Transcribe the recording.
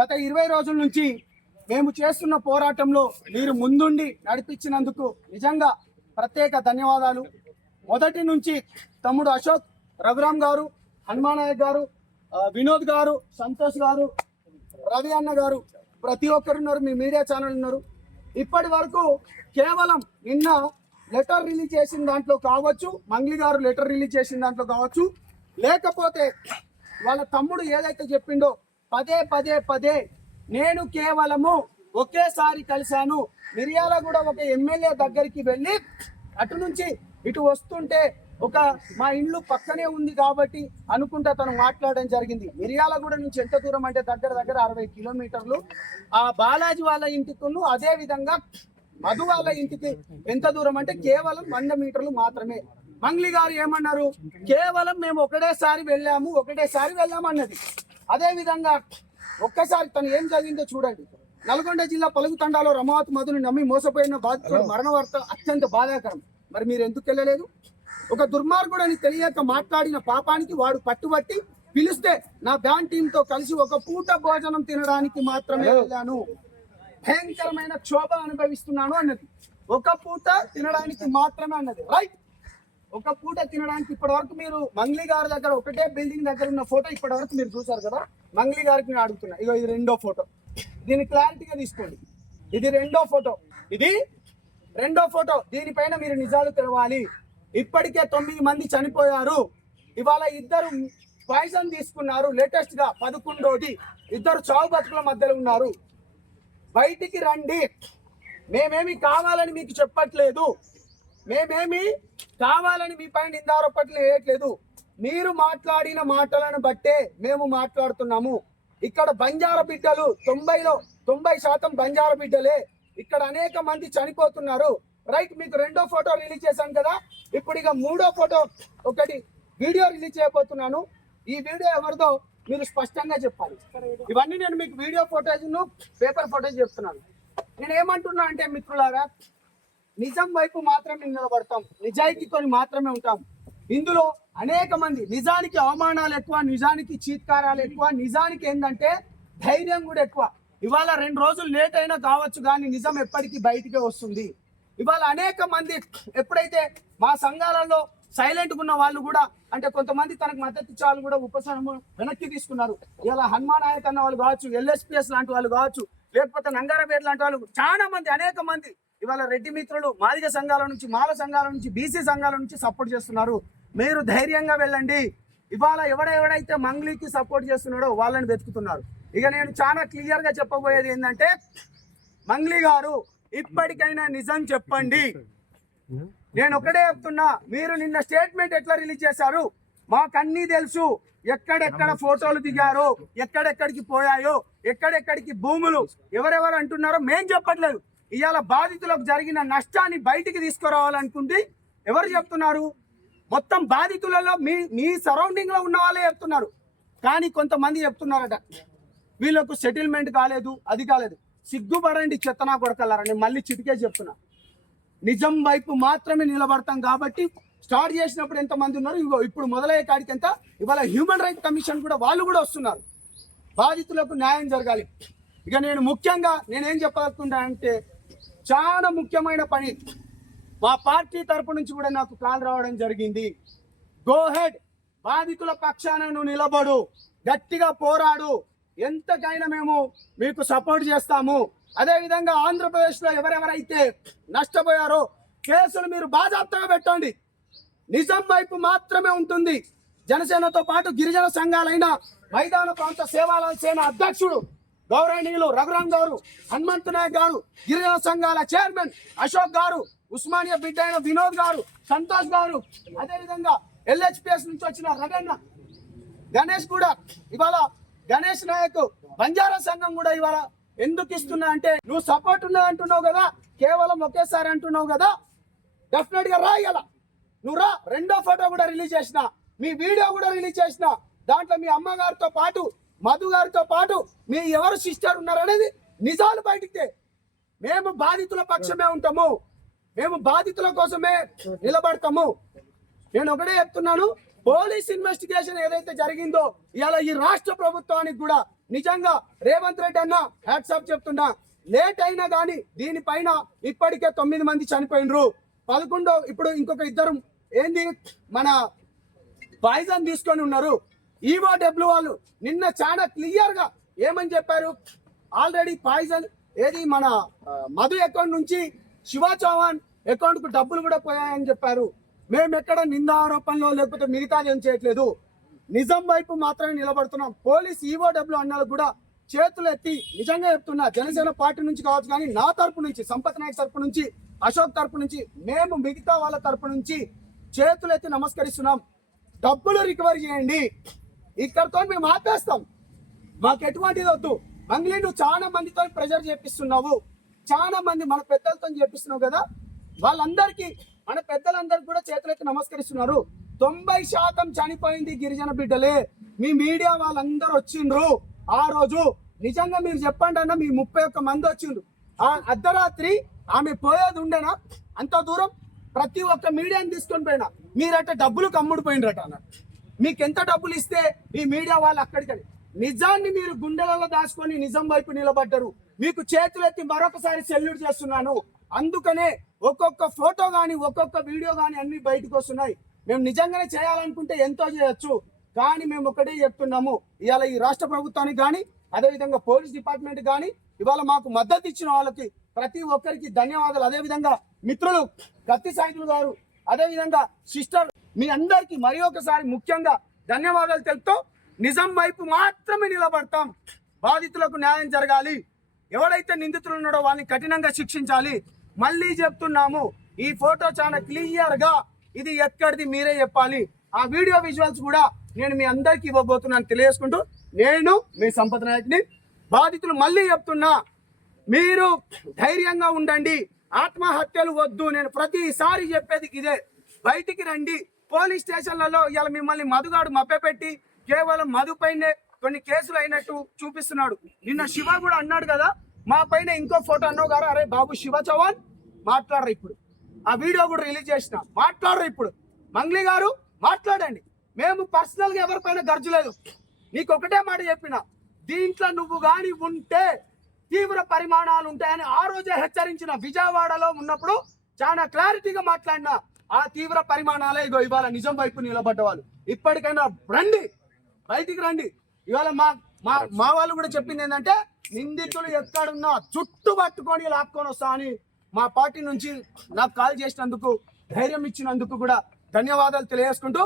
గత 20 రోజుల నుంచి మేము చేస్తున్న పోరాటంలో మీరు ముందుండి నడిపించినందుకు నిజంగా ప్రత్యేక ధన్యవాదాలు. మొదటి నుంచి తమ్ముడు అశోక్, రఘురామ్ గారు, హనుమానాయక్ గారు, వినోద్ గారు, సంతోష్ గారు, రవి అన్న గారు, ప్రతి ఒక్కరు ఉన్నారు, మీ మీడియా ఛానల్ ఉన్నారు. ఇప్పటి వరకు కేవలం నిన్న లెటర్ రిలీజ్ చేసిన దాంట్లో కావచ్చు, మంగ్లీ గారు లెటర్ రిలీజ్ చేసిన దాంట్లో కావచ్చు, లేకపోతే వాళ్ళ తమ్ముడు ఏదైతే చెప్పిండో పదే నేను కేవలము ఒకేసారి కలిశాను. మిర్యాలగూడ ఒక ఎమ్మెల్యే దగ్గరికి వెళ్ళి అటు నుంచి ఇటు వస్తుంటే ఒక మా ఇల్లు పక్కనే ఉంది కాబట్టి అనుకుంటా తను మాట్లాడడం జరిగింది. మిర్యాలగూడ నుంచి ఎంత దూరం అంటే దగ్గర 60 కిలోమీటర్లు. ఆ బాలాజీ వాళ్ళ ఇంటికి అదే విధంగా మధు వాళ్ళ ఇంటికి ఎంత దూరం అంటే కేవలం 100 మీటర్లు మాత్రమే. మంగ్లీ గారు ఏమన్నారు, కేవలం మేము ఒకటేసారి వెళ్ళాము అన్నది. అదే విధంగా ఒక్కసారి తను ఏం జరిగిందో చూడండి. నల్గొండ జిల్లా పలుగు తండాలో రమావతి మధుని నమ్మి మోసపోయిన బాధితుడు మరణ వార్త అత్యంత బాధాకరం. మరి మీరు ఎందుకు వెళ్ళలేదు? ఒక దుర్మార్గుడు అని తెలియక మాట్లాడిన పాపానికి వాడు పట్టుబట్టి పిలిస్తే నా బ్యాన్ టీంతో కలిసి ఒక పూట భోజనం తినడానికి మాత్రమే వెళ్ళాను, భయంకరమైన క్షోభ అనుభవిస్తున్నాను అన్నది. ఒక పూట తినడానికి మాత్రమే అన్నది. రైట్, ఒక పూట తినడానికి. ఇప్పటి వరకు మీరు మంగ్లీ గారి దగ్గర ఒకటే బిల్డింగ్ దగ్గర ఉన్న ఫోటో ఇప్పటి వరకు మీరు చూసారు కదా. మంగ్లీ గారికి నేను అడుగుతున్నా, ఇగో ఇది రెండో ఫోటో, దీన్ని క్లారిటీగా తీసుకోండి. ఇది రెండో ఫోటో, దీనిపైన మీరు నిజాలు తెలవాలి. ఇప్పటికే 9 మంది చనిపోయారు. ఇవాళ 2 పాయిజన్ తీసుకున్నారు. లేటెస్ట్ గా 11వ 2 చావు బతుకుల మధ్యలో ఉన్నారు. బయటికి రండి. మేమేమి కావాలని మీకు చెప్పట్లేదు, మేమేమి కావాలని మీ పైన నిందారోపణలు వేయట్లేదు. మీరు మాట్లాడిన మాటలను బట్టే మేము మాట్లాడుతున్నాము. ఇక్కడ బంజారా బిడ్డలు 90% బంజారా బిడ్డలే. ఇక్కడ అనేక మంది చనిపోతున్నారు. రైట్, మీకు రెండో ఫోటో రిలీజ్ చేశాను కదా. ఇప్పుడు ఇక మూడో ఫోటో ఒకటి వీడియో రిలీజ్ చేయబోతున్నాను. ఈ వీడియో ఎవరిదో మీరు స్పష్టంగా చెప్పాలి. ఇవన్నీ నేను మీకు వీడియో ఫోటోజ్ పేపర్ ఫోటోజ్ చెప్తున్నాను. నేను ఏమంటున్నా అంటే మిత్రులారా, నిజం వైపు మాత్రమే నిలబడతాం, నిజాయితీతో మాత్రమే ఉంటాం. ఇందులో అనేక మంది నిజానికి అవమానాలు ఎక్కువ, నిజానికి చీత్కారాలు ఎక్కువ, నిజానికి ఏంటంటే ధైర్యం కూడా ఎక్కువ. ఇవాళ 2 రోజులు లేట్ అయినా కావచ్చు కానీ నిజం ఎప్పటికీ బయటికే వస్తుంది. ఇవాళ అనేక మంది ఎప్పుడైతే మా సంఘాలలో సైలెంట్గా ఉన్న వాళ్ళు కూడా, అంటే కొంతమంది తనకు మద్దతు ఇచ్చే వాళ్ళు కూడా ఉపశమనం వెనక్కి తీసుకున్నారు. ఇలా హనుమాన్ నాయక్ అన్న వాళ్ళు కావచ్చు, ఎల్ఎస్పిఎస్ లాంటి వాళ్ళు కావచ్చు, లేకపోతే నంగారపేట లాంటి వాళ్ళు, చాలా మంది అనేక మంది ఇవాళ రెడ్డి మిత్రులు మాదిగ సంఘాల నుంచి, మాల సంఘాల నుంచి, బీసీ సంఘాల నుంచి సపోర్ట్ చేస్తున్నారు. మీరు ధైర్యంగా వెళ్ళండి. ఇవాళ ఎవడైతే మంగ్లీకి సపోర్ట్ చేస్తున్నాడో వాళ్ళని వెతుకుతున్నారు. ఇక నేను చాలా క్లియర్ గా చెప్పబోయేది ఏంటంటే, మంగ్లీ గారు ఇప్పటికైనా నిజం చెప్పండి. నేను ఒకటే చెప్తున్నా, మీరు నిన్న స్టేట్మెంట్ ఎట్లా రిలీజ్ చేశారు మాకన్నీ తెలుసు. ఎక్కడెక్కడ ఫోటోలు దిగారో, ఎక్కడెక్కడికి పోయాయో, ఎక్కడెక్కడికి భూములు ఎవరెవరు అంటున్నారో మేం చెప్పట్లేదు. ఇవాళ బాధితులకు జరిగిన నష్టాన్ని బయటికి తీసుకురావాలనుకుంటే ఎవరు చెప్తున్నారు? మొత్తం బాధితులలో మీ సరౌండింగ్ లో ఉన్న వాళ్ళే చెప్తున్నారు. కానీ కొంతమంది చెప్తున్నారట వీళ్ళకు సెటిల్మెంట్ కాలేదు, అది కాలేదు. సిగ్గుపడండి చెత్తనా కొడకల్లారా. నేను మళ్ళీ చిటికేసి చెప్తున్నా, నిజం వైపు మాత్రమే నిలబడతాం. కాబట్టి స్టార్ట్ చేసినప్పుడు ఎంతమంది ఉన్నారు, ఇగో ఇప్పుడు మొదలయ్యే కాడికి ఎంత. ఇవాళ హ్యూమన్ రైట్స్ కమిషన్ కూడా వాళ్ళు కూడా వస్తున్నారు. బాధితులకు న్యాయం జరగాలి. ఇక నేను ముఖ్యంగా నేనేం చెప్పాలనుకుంటా అంటే, చాలా ముఖ్యమైన పని మా పార్టీ తరపు నుంచి కూడా నాకు కాల్ రావడం జరిగింది. గో హెడ్, బాధితుల పక్షాన నువ్వు నిలబడు, గట్టిగా పోరాడు, ఎంతకైనా మేము మీకు సపోర్ట్ చేస్తాము. అదేవిధంగా ఆంధ్రప్రదేశ్లో ఎవరెవరైతే నష్టపోయారో కేసులు మీరు బాజాప్తగా పెట్టండి. నిజం వైపు మాత్రమే ఉంటుంది. జనసేనతో పాటు గిరిజన సంఘాలైన మైదాన ప్రాంత సేవాల సేన అధ్యక్షుడు గౌరవనీయులు రఘురామ్ గారు, హనుమంతు నాయక్ గారు, గిరిజన సంఘాల చైర్మన్ అశోక్ గారు, ఉస్మానియా బిడ్డ అయిన వినోద్ గారు, సంతోష్ గారు, అదేవిధంగా ఎల్హెచ్పిఎస్ నుంచి వచ్చిన రగన్న, గణేష్ కూడా, ఇవాళ గణేష్ నాయక్ బంజారా సంఘం కూడా ఇవాళ ఎందుకు ఇస్తున్నా అంటే, నువ్వు సపోర్ట్ ఉన్నా అంటున్నావు కదా, కేవలం ఒకేసారి అంటున్నావు కదా, డెఫినెట్ గా రా. ఇలా నువ్వు రా. రెండో ఫోటో కూడా రిలీజ్ చేసిన, మీ వీడియో కూడా రిలీజ్ చేసిన, దాంట్లో మీ అమ్మగారితో పాటు, మధు గారితో పాటు మీ ఎవరు సిస్టర్ ఉన్నారు అనేది నిజాలు బయటికి. మేము బాధితుల పక్షమే ఉంటాము, మేము బాధితుల కోసమే నిలబడతాము. నేను ఒకటే చెప్తున్నాను, పోలీస్ ఇన్వెస్టిగేషన్ ఏదైతే జరిగిందో ఇవాళ ఈ రాష్ట్ర ప్రభుత్వానికి కూడా నిజంగా రేవంత్ రెడ్డి అన్న హ్యాట్సాప్ చెప్తున్నా, లేట్ అయినా కానీ దీనిపైన ఇప్పటికే 9 మంది చనిపోయినరు. 11 ఇప్పుడు ఇంకొక ఇద్దరు ఏంది మన పాయిజన్ తీసుకొని ఉన్నారు. ఈఓడబ్ల్యూ వాళ్ళు నిన్న చాలా క్లియర్ గా ఏమని చెప్పారు, ఆల్రెడీ పాయిజన్ ఏది మన మధు అకౌంట్ నుంచి శివ చౌహాన్ అకౌంట్ కు డబ్బులు కూడా పోయాయని చెప్పారు. మేము ఎక్కడ నింద ఆరోపణలో లేకపోతే మిగతాది ఏం చేయట్లేదు, నిజం వైపు మాత్రమే నిలబడుతున్నాం. పోలీస్ ఈఓడబ్ల్యూ అన్నలు కూడా చేతులు ఎత్తి నిజంగా చెప్తున్నా, జనసేన పార్టీ నుంచి కావచ్చు కానీ నా తరపు నుంచి, సంపత్ నాయక్ తరపు నుంచి, అశోక్ తరపు నుంచి, మేము మిగతా వాళ్ళ తరపు నుంచి చేతులు ఎత్తి నమస్కరిస్తున్నాం. డబ్బులు రికవరీ చేయండి, ఇక్కడతో మేము ఆపేస్తాం, మాకు ఎటువంటిది వద్దు. మంగ్లీ నువ్వు చాలా మందితో ప్రెజర్ చేపిస్తున్నావు, చాలా మంది మన పెద్దలతో చేపిస్తున్నావు కదా, వాళ్ళందరికీ మన పెద్దలందరికీ కూడా చేతులెత్తి నమస్కరిస్తున్నారు. 90% చనిపోయింది గిరిజన బిడ్డలే. మీ మీడియా వాళ్ళందరూ వచ్చిండ్రు ఆ రోజు. నిజంగా మీరు చెప్పండి అన్న, మీ 31 మంది వచ్చిండ్రు. ఆ అర్ధరాత్రి ఆమె పోయేది ఉండేనా అంత దూరం? ప్రతి ఒక్క మీడియాని తీసుకొని పోయినా మీరట డబ్బులు కమ్ముడు పోయినరట అన్న. మీకు ఎంత డబ్బులు ఇస్తే ఈ మీడియా వాళ్ళు అక్కడికని నిజాన్ని మీరు గుండెలలో దాచుకొని నిజం వైపు నిలబడ్డారు. మీకు చేతులెత్తి మరొకసారి సెల్యూట్ చేస్తున్నాను. అందుకనే ఒక్కొక్క ఫోటో గాని ఒక్కొక్క వీడియో గాని అన్ని బయటకు వస్తున్నాయి. మేము నిజంగానే చేయాలనుకుంటే ఎంతో చేయొచ్చు, కానీ మేము ఒకటే చెప్తున్నాము, ఇవాళ ఈ రాష్ట్ర ప్రభుత్వానికి కానీ అదేవిధంగా పోలీస్ డిపార్ట్మెంట్ కానీ ఇవాళ మాకు మద్దతు ఇచ్చిన వాళ్ళకి ప్రతి ఒక్కరికి ధన్యవాదాలు. అదేవిధంగా మిత్రులు కత్తి సాయికులు గారు, అదేవిధంగా సిస్టర్, మీ అందరికీ మరి ఒకసారి ముఖ్యంగా ధన్యవాదాలు తెలుపుతూ నిజం వైపు మాత్రమే నిలబడతాం. బాధితులకు న్యాయం జరగాలి, ఎవడైతే నిందితులు ఉన్నాడో వాళ్ళని కఠినంగా శిక్షించాలి. మళ్ళీ చెప్తున్నాము, ఈ ఫోటో చాలా క్లియర్ గా ఇది ఎక్కడిది మీరే చెప్పాలి. ఆ వీడియో విజువల్స్ కూడా నేను మీ అందరికి ఇవ్వబోతున్నాను తెలియజేసుకుంటూ, నేను మీ సంపత్ నాయక్ని. బాధితులు మళ్ళీ చెప్తున్నా, మీరు ధైర్యంగా ఉండండి, ఆత్మహత్యలు వద్దు. నేను ప్రతిసారి చెప్పేది ఇదే, బయటికి రండి. పోలీస్ స్టేషన్లలో ఇలా మిమ్మల్ని మధుగాడు మభ్యపెట్టి కేవలం మధు పైనే కొన్ని కేసులు అయినట్టు చూపిస్తున్నాడు. నిన్న శివ కూడా అన్నాడు కదా, మా పైన ఇంకో ఫోటో అన్నావు గారు. అరే బాబు శివ చౌహాన్ మాట్లాడరు, ఇప్పుడు ఆ వీడియో కూడా రిలీజ్ చేసిన, మాట్లాడరు. ఇప్పుడు మంగ్లీ గారు మాట్లాడండి. మేము పర్సనల్ గా ఎవరిపైన గర్జలేదు. నీకు ఒకటే మాట చెప్పిన, దీంట్లో నువ్వు గాని ఉంటే తీవ్ర పరిమాణాలు ఉంటాయని ఆ రోజే హెచ్చరించిన. విజయవాడలో ఉన్నప్పుడు చాలా క్లారిటీగా మాట్లాడినా, ఆ తీవ్ర పరిమాణాలే ఇగో ఇవాళ నిజం వైపు నిలబడ్డ వాళ్ళు. ఇప్పటికైనా రండి, బయటికి రండి. ఇవాళ మా వాళ్ళు కూడా చెప్పింది ఏంటంటే, నిందితులు ఎక్కడున్నా చుట్టు పట్టుకొని లాక్కొని వస్తా అని మా పార్టీ నుంచి నాకు కాల్ చేసినందుకు, ధైర్యం ఇచ్చినందుకు కూడా ధన్యవాదాలు తెలియజేసుకుంటూ